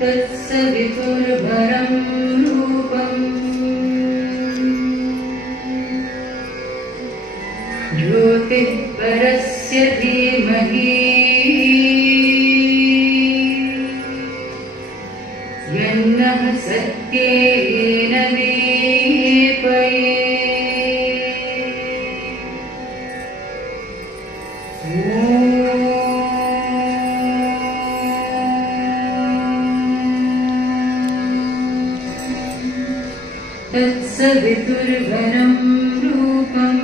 तत्सवितुर्वरं रूपम् ज्योतिः परस्य धीमहि यन्नः सत्येन वेपये। तत्सवितुर्वरं रूपम्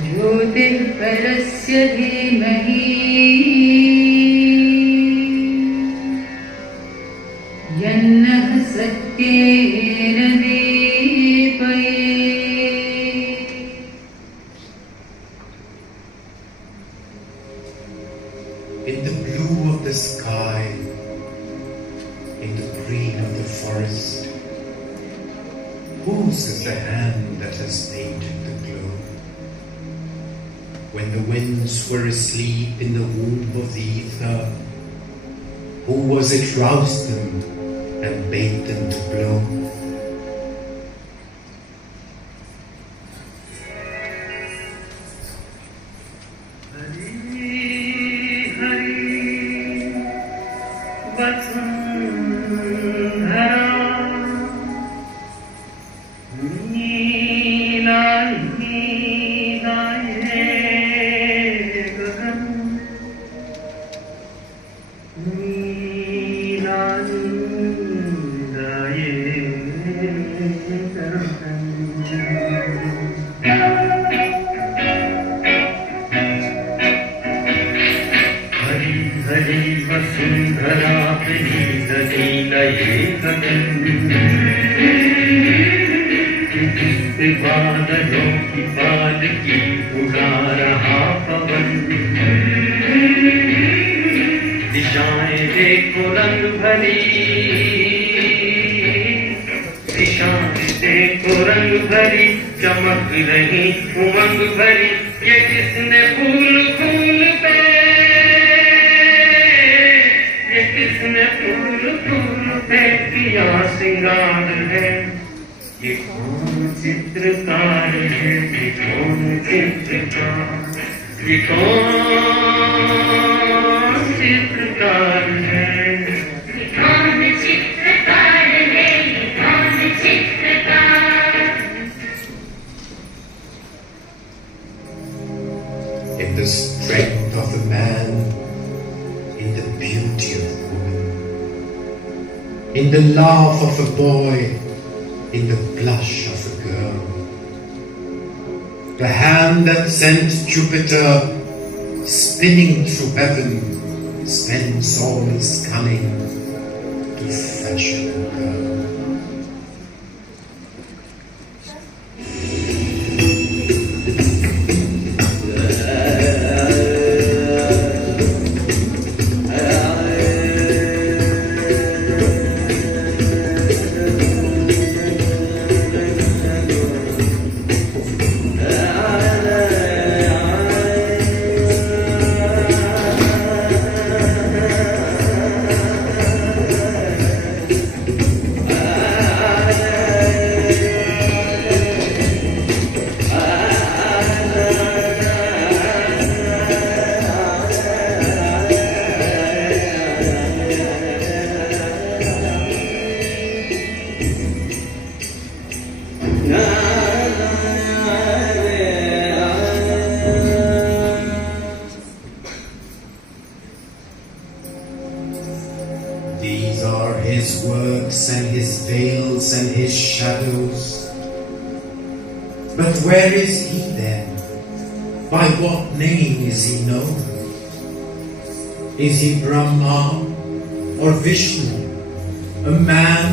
ज्योतिः परस्य धीमहि यन्नः सत्येन वेपये। In the blue of the sky, in the green of the forest, whose is the hand that has painted the globe? When the winds were asleep in the womb of the ether, who was it roused them and bade them to blow? Vasundhara बादलों की पालकी उड़ा रहा पवन, दिशाएं देखो रंग भरी, दिशाएं देखो रंग भरी, चमक रही उमंग भरी। ये किसने फूल फूल पे, ये किसने फूल फूल पे किया सिंगार है? ये कौन चित्रकार है? ये कौन चित्रकार? ये कौन चित्रकार है? ये कौन चित्रकार है? ये कौन चित्रकार? In the strength of a man, in the beauty of woman, in the laugh of a boy, in the blush of a girl, the hand that sent Jupiter spinning through heaven spends all its cunning to fashion a girl. These are his works and his veils and his shadows. But where is he then? By what name is he known? Is he Brahma or Vishnu, a man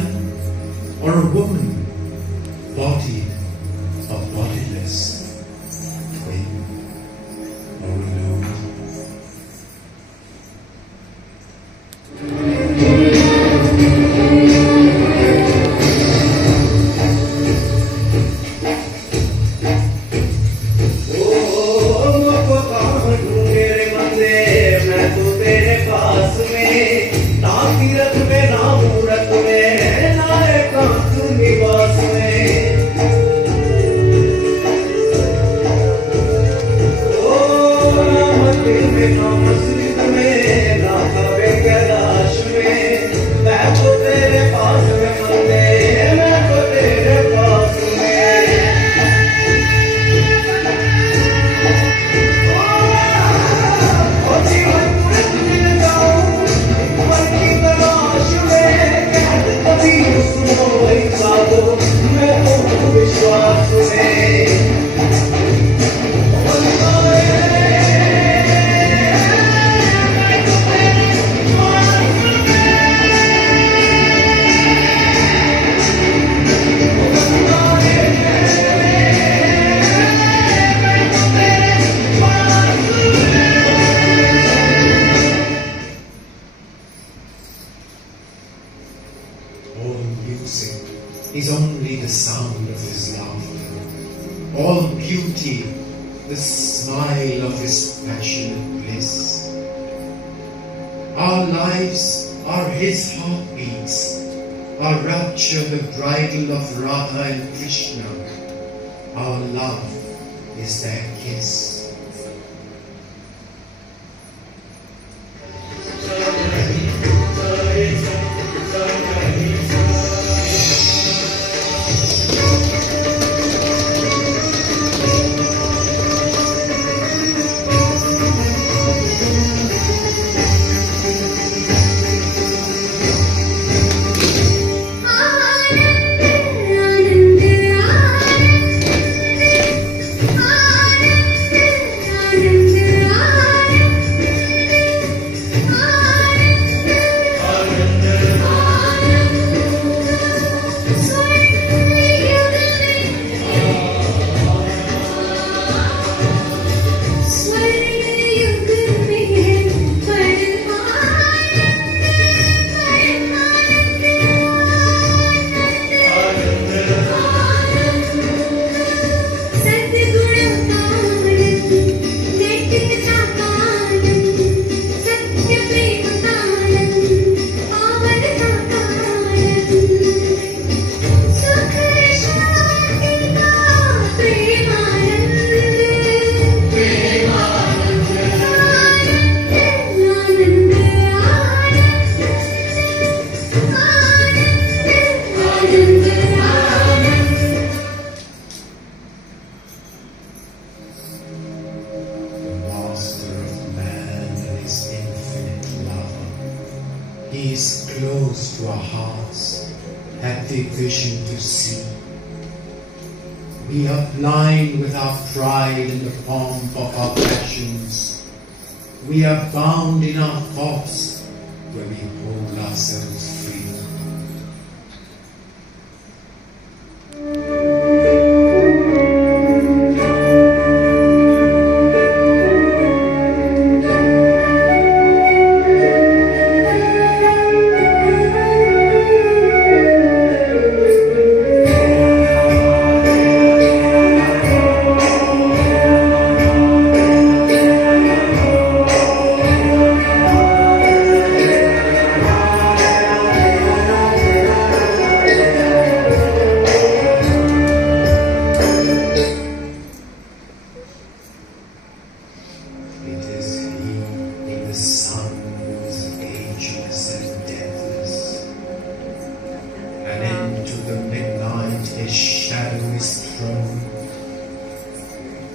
or a woman, bodied or bodiless, twin or alone? all beauty, the smile of his passionate bliss. Our lives are his heartbeats, our rapture the bridal of Radha and Krishna. Our love is their kiss. He is close to our hearts, have the vision to see. We are blind with our pride in the pomp of our passions. We are bound in our thoughts where we hold ourselves free.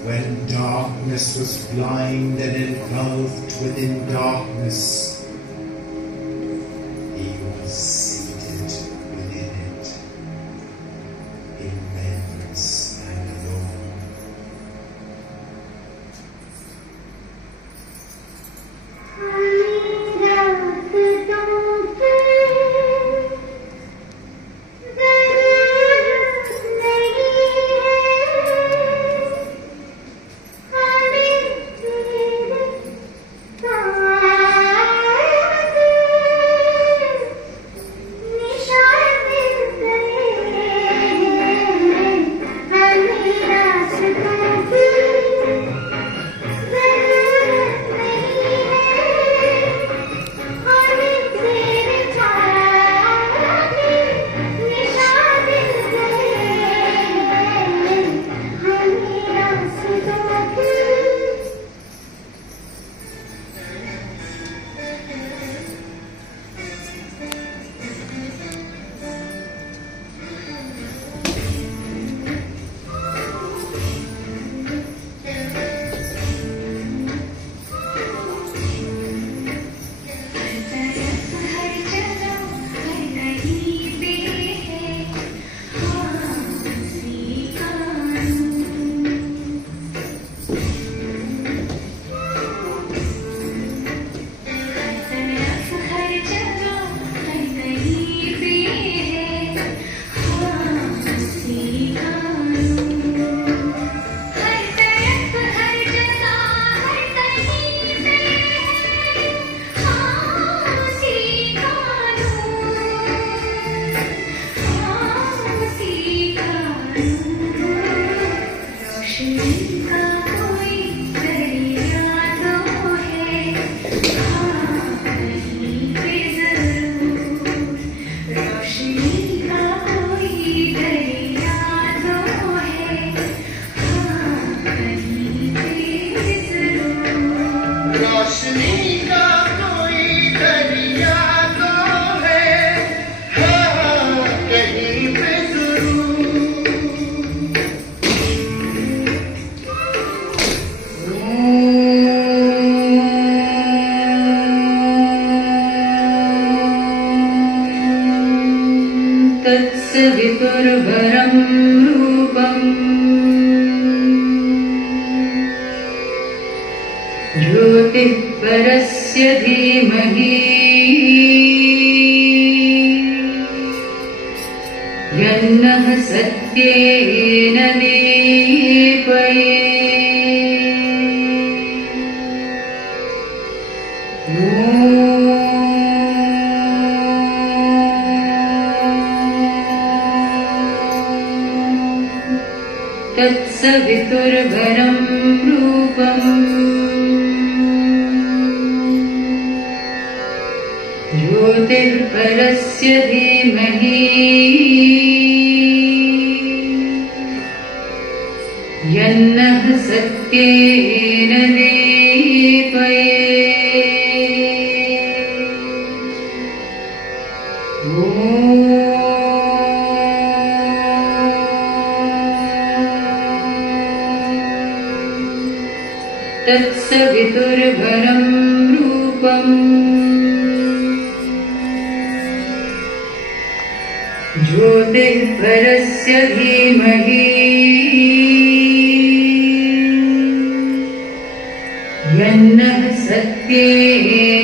When darkness was blind and engulfed within darkness, he was seated within it, immense and alone. Ah रोशनी का कोई दरिया तो है कहीं पे जरूर रोशनी का कोई दरिया तो है कहीं पे जरूर रोशनी का कोई दरिया तो है हाँ कहीं पे जरूर तत्सवितुर्वरं रूपम् ज्योतिः परस्य धीमहि यन्नः सत्येन दीपये तत्सवितुर्वरं रूपम् ज्योतिः परस्य धीमहि यन्नः सत्येन दीपये तत्सवितुर्वरं रूपम् ज्योतिः परस्य धीमहि यन्नः सत्येन